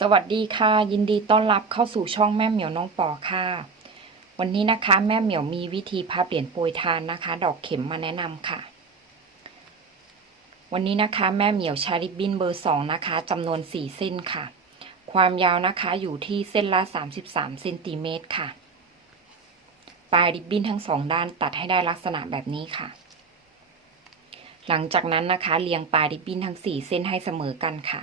สวัสดีค่ะ ยินดีต้อนรับเข้าสู่ช่องแม่เหมียวน้องปอค่ะ วันนี้นะคะแม่เหมียวมีวิธีพับเหรียญโปรยทานนะคะ ดอกเข็มมาแนะนำค่ะ วันนี้นะคะแม่เหมียวใช้ริบบิ้นเบอร์สองนะคะจำนวนสี่เส้นค่ะ ความยาวนะคะอยู่ที่เส้นละ33เซนติเมตรค่ะ ปลายริบบิ้นทั้งสองด้านตัดให้ได้ลักษณะแบบนี้ค่ะ หลังจากนั้นนะคะเรียงปลายริบบิ้นทั้งสี่เส้นให้เสมอกันค่ะ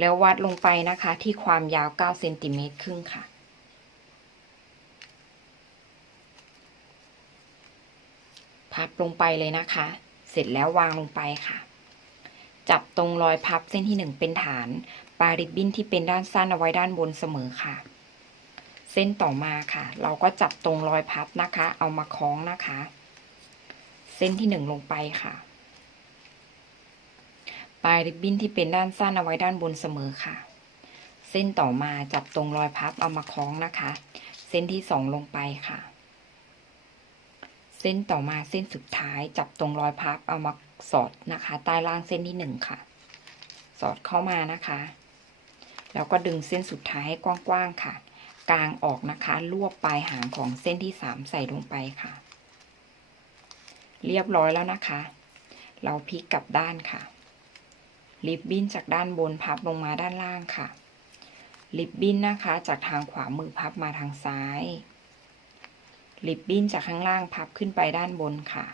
แล้ววัดลงไปนะคะที่ความยาว9เซนติเมตรครึ่งค่ะ พับลงไปเลยนะคะ เสร็จแล้ววางลงไปค่ะ จับตรงรอยพับเส้นที่หนึ่งเป็นฐานปลายริบบิ้นที่เป็นด้านสั้นเอาไว้ด้านบนเสมอค่ะ เส้นต่อมาค่ะ เราก็จับตรงรอยพับนะคะ เอามาคล้องนะคะ เส้นที่หนึ่งลงไปค่ะ ปลายริบบิ้นที่เป็นด้านสั้นเอาไว้ด้านบนเสมอค่ะ เส้นต่อมาจับตรงรอยพับเอามาคล้องนะคะ เส้นที่สองลงไปค่ะ เส้นต่อมาเส้นสุดท้ายจับตรงรอยพับเอามาสอดนะคะ ใต้ล่างเส้นที่หนึ่งค่ะ สอดเข้ามานะคะ แล้วก็ดึงเส้นสุดท้ายให้กว้างๆค่ะ กลางออกนะคะ รวบปลายหางของเส้นที่สามใส่ลงไปค่ะ เรียบร้อยแล้วนะคะ เราพลิกกลับด้านค่ะ ริบบิ้นจากด้านบนพับลงมาด้านล่างค่ะ ริบบิ้นนะคะจากทางขวามือพับมาทางซ้าย ริบบิ้นจากข้างล่างพับขึ้นไปด้านบนค่ะ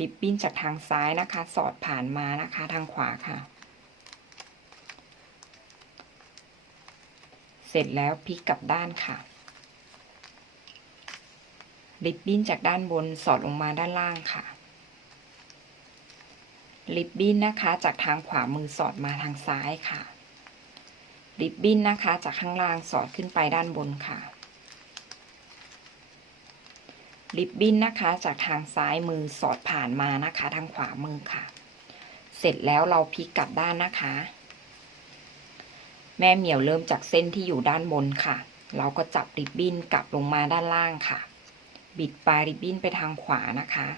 ริบบิ้นจากทางซ้ายนะคะ สอดผ่านมานะคะทางขวาค่ะ เสร็จแล้วพลิกกลับด้านค่ะ ริบบิ้นจากด้านบนสอดลงมาด้านล่างค่ะ ริบบิ้นนะคะจากทางขวามือสอดมาทางซ้ายค่ะ ริบบิ้นนะคะจากข้างล่างสอดขึ้นไปด้านบนค่ะ ริบบิ้นนะคะจากทางซ้ายมือสอดผ่านมานะคะทางขวามือค่ะ เสร็จแล้วเราพลิกกลับด้านนะคะ แม่เหมียวเริ่มจากเส้นที่อยู่ด้านบนค่ะ เราก็จับริบบิ้นกลับลงมาด้านล่างค่ะ บิดปลายริบบิ้นไปทางขวานะคะ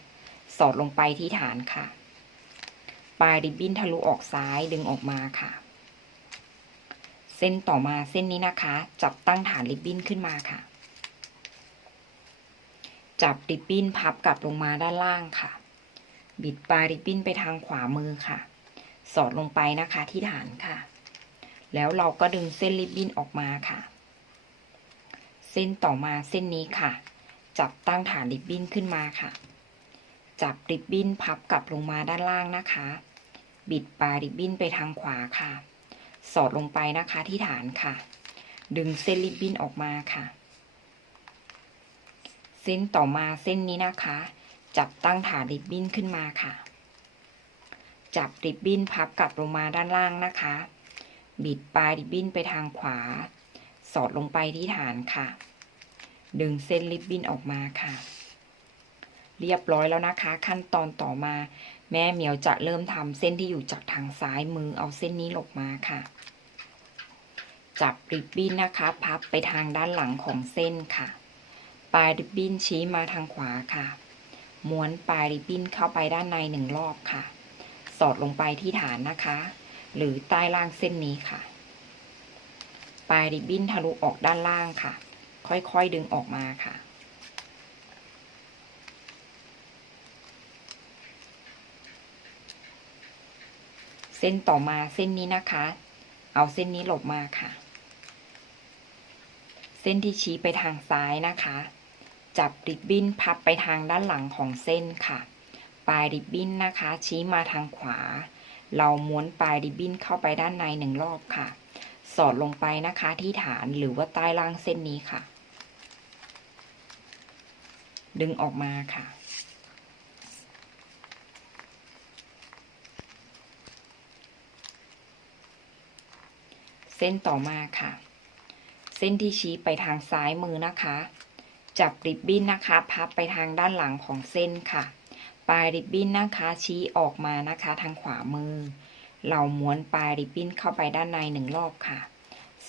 สอดลงไปที่ฐานค่ะ ปลายริบบิ้นทะลุออกซ้ายดึงออกมาค่ะ เส้นต่อมาเส้นนี้นะคะ จับตั้งฐานริบบิ้นขึ้นมาค่ะ จับริบบิ้นพับกลับลงมาด้านล่างค่ะ บิดปลายริบบิ้นไปทางขวามือค่ะ สอดลงไปนะคะที่ฐานค่ะ แล้วเราก็ดึงเส้นริบบิ้นออกมาค่ะ เส้นต่อมาเส้นนี้ค่ะ จับตั้งฐานริบบิ้นขึ้นมาค่ะ จับริบบิ้นพับกลับลงมาด้านล่างนะคะ บิดปลายริบบิ้นไปทางขวาค่ะ สอดลงไปนะคะที่ฐานค่ะ ดึงเส้นริบบิ้นออกมาค่ะ เส้นต่อมาเส้นนี้นะคะ จับตั้งฐานริบบิ้นขึ้นมาค่ะ จับริบบิ้นพับกลับลงมาด้านล่างนะคะ บิดปลายริบบิ้นไปทางขวา สอดลงไปที่ฐานค่ะ ดึงเส้นริบบิ้นออกมาค่ะ เรียบร้อยแล้วนะคะ ขั้นตอนต่อมา แม่เหมียวจะเริ่มทำเส้นที่อยู่จากทางซ้ายมือเอาเส้นนี้หลบมาค่ะ จับริบบิ้นนะคะ พับไปทางด้านหลังของเส้นค่ะ ปลายริบบิ้นชี้มาทางขวาค่ะ ม้วนปลายริบบิ้นเข้าไปด้านในหนึ่งรอบค่ะ สอดลงไปที่ฐานนะคะ หรือใต้ล่างเส้นนี้ค่ะ ปลายริบบิ้นทะลุออกด้านล่างค่ะ ค่อยๆดึงออกมาค่ะ ส้นต่อมาเส้นนี้นะคะ เอาเส้นนี้หลบมาค่ะ เส้นที่ชี้ไปทางซ้ายนะคะ จับริบบิ้นพับไปทางด้านหลังของเส้นค่ะ ปลายริบบิ้นนะคะ ชี้มาทางขวา เราม้วนปลายริบบิ้นเข้าไปด้านในหนึ่งรอบค่ะ สอดลงไปนะคะที่ฐานหรือว่าใต้ล่างเส้นนี้ค่ะ ดึงออกมาค่ะ ส้นต่อมาค่ะ เส้นที่ชี้ไปทางซ้ายมือนะคะ จับริบบิ้นนะคะ พับไปทางด้านหลังของเส้นค่ะ ปลายริบบิ้นนะคะชี้ออกมานะคะ ทางขวามือ เราม้วนปลายริบบิ้นเข้าไปด้านในหนึ่งรอบค่ะ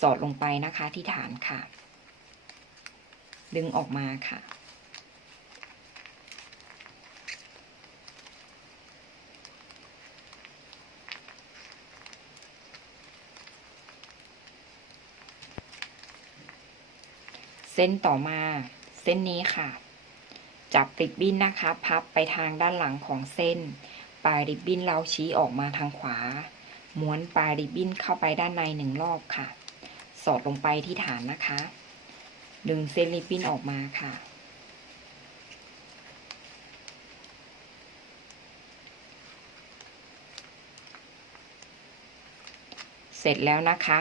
สอดลงไปนะคะที่ฐานค่ะ ดึงออกมาค่ะ เส้นต่อมาเส้นนี้ค่ะ จับริบบิ้นนะคะ พับไปทางด้านหลังของเส้น ปลายริบบิ้นเราชี้ออกมาทางขวา ม้วนปลายริบบิ้นเข้าไปด้านในหนึ่งรอบค่ะ สอดลงไปที่ฐานนะคะ ดึงเส้นริบบิ้นออกมาค่ะเสร็จแล้วนะคะ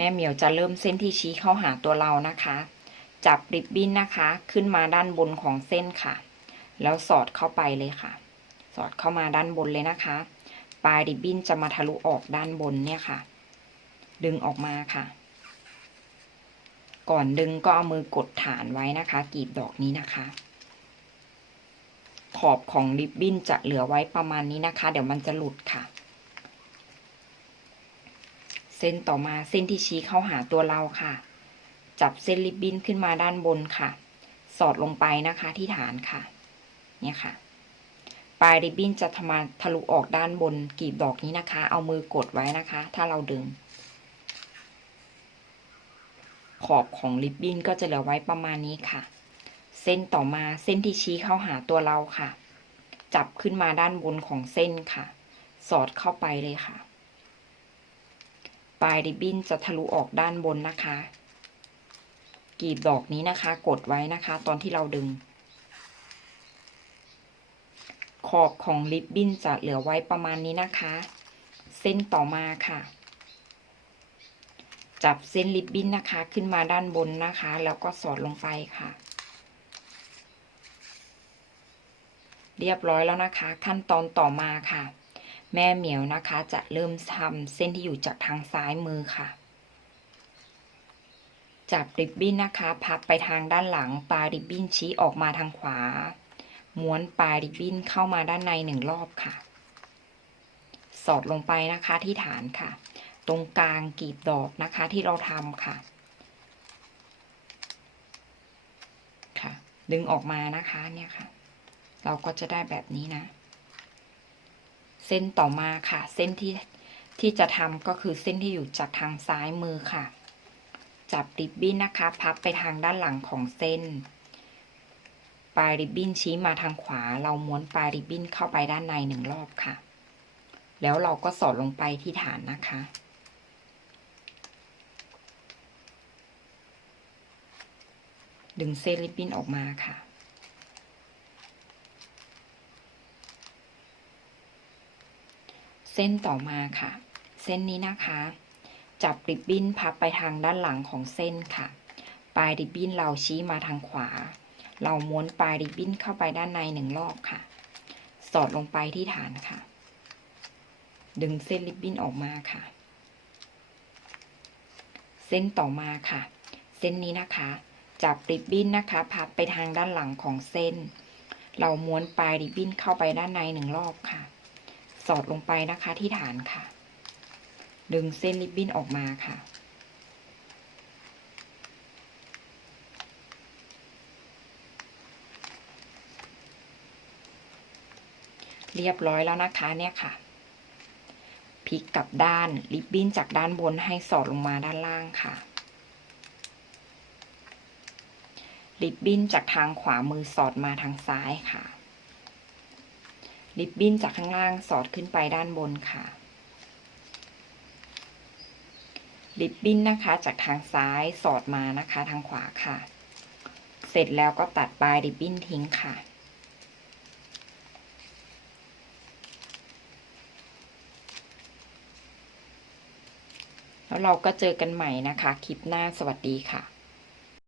แม่เหมียวจะเริ่มเส้นที่ชี้เข้าหาตัวเรานะคะ จับริบบิ้นนะคะ ขึ้นมาด้านบนของเส้นค่ะ แล้วสอดเข้าไปเลยค่ะ สอดเข้ามาด้านบนเลยนะคะ ปลายริบบิ้นจะมาทะลุออกด้านบนเนี่ยค่ะ ดึงออกมาค่ะ ก่อนดึงก็เอามือกดฐานไว้นะคะ กีบดอกนี้นะคะขอบของริบบิ้นจะเหลือไว้ประมาณนี้นะคะ เดี๋ยวมันจะหลุดค่ะ เส้นต่อมาเส้นที่ชี้เข้าหาตัวเราค่ะ จับเส้นริบบิ้นขึ้นมาด้านบนค่ะ สอดลงไปนะคะที่ฐานค่ะ เนี่ยค่ะ ปลายริบบิ้นจะทมาทะลุออกด้านบนกีบดอกนี้นะคะ เอามือกดไว้นะคะ ถ้าเราดึง ขอบของริบบิ้นก็จะเหลือไว้ประมาณนี้ค่ะ เส้นต่อมาเส้นที่ชี้เข้าหาตัวเราค่ะ จับขึ้นมาด้านบนของเส้นค่ะ สอดเข้าไปเลยค่ะ ปลายริบบิ้นจะทะลุออกด้านบนนะคะกีบดอกนี้นะคะ กดไว้นะคะ ตอนที่เราดึง ขอบของริบบิ้นจะเหลือไว้ประมาณนี้นะคะ เส้นต่อมาค่ะ จับเส้นริบบิ้นนะคะ ขึ้นมาด้านบนนะคะ แล้วก็สอดลงไปค่ะเรียบร้อยแล้วนะคะ ขั้นตอนต่อมาค่ะ แม่เหมียวนะคะ จะเริ่มทำเส้นที่อยู่จากทางซ้ายมือค่ะ จับริบบิ้นนะคะ พับไปทางด้านหลังปลายริบบิ้นชี้ออกมาทางขวา ม้วนปลายริบบิ้นเข้ามาด้านในหนึ่งรอบค่ะ สอดลงไปนะคะที่ฐานค่ะ ตรงกลางกีบดอกนะคะที่เราทำค่ะค่ะ ดึงออกมานะคะเนี่ยค่ะ เราก็จะได้แบบนี้นะ เส้นต่อมาค่ะ เส้นที่ที่จะทำก็คือเส้นที่อยู่จากทางซ้ายมือค่ะ จับริบบิ้นนะคะ พับไปทางด้านหลังของเส้น ปลายริบบิ้นชี้มาทางขวา เราม้วนปลายริบบิ้นเข้าไปด้านในหนึ่งรอบค่ะ แล้วเราก็สอดลงไปที่ฐานนะคะดึงเส้นริบบิ้นออกมาค่ะ ส้นต่อมาค่ะ เส้นนี้นะคะ จับริบบิ้นพับไปทางด้านหลังของเส้นค่ะ ปลายริบบิ้นเราชี้มาทางขวา เราม้วนปลายริบบิ้นเข้าไปด้านในหนึ่งรอบค่ะ สอดลงไปที่ฐานค่ะ ดึงเส้นริบบิ้นออกมาค่ะ เส้นต่อมาค่ะ เส้นนี้นะคะ จับริบบิ้นนะคะ พับไปทางด้านหลังของเส้น เราม้วนปลายริบบิ้นเข้าไปด้านในหนึ่งรอบค่ะ สอดลงไปนะคะที่ฐานค่ะ ดึงเส้นริบบิ้นออกมาค่ะ เรียบร้อยแล้วนะคะเนี่ยค่ะพลิกกลับด้านริบบิ้นจากด้านบนให้สอดลงมาด้านล่างค่ะริบบิ้นจากทางขวามือสอดมาทางซ้ายค่ะ ริบบิ้นจากข้างล่างสอดขึ้นไปด้านบนค่ะริบบิ้นนะคะจากทางซ้ายสอดมานะคะทางขวาค่ะ เสร็จแล้วก็ตัดปลายริบบิ้นทิ้งค่ะ แล้วเราก็เจอกันใหม่นะคะ คลิปหน้าสวัสดีค่ะ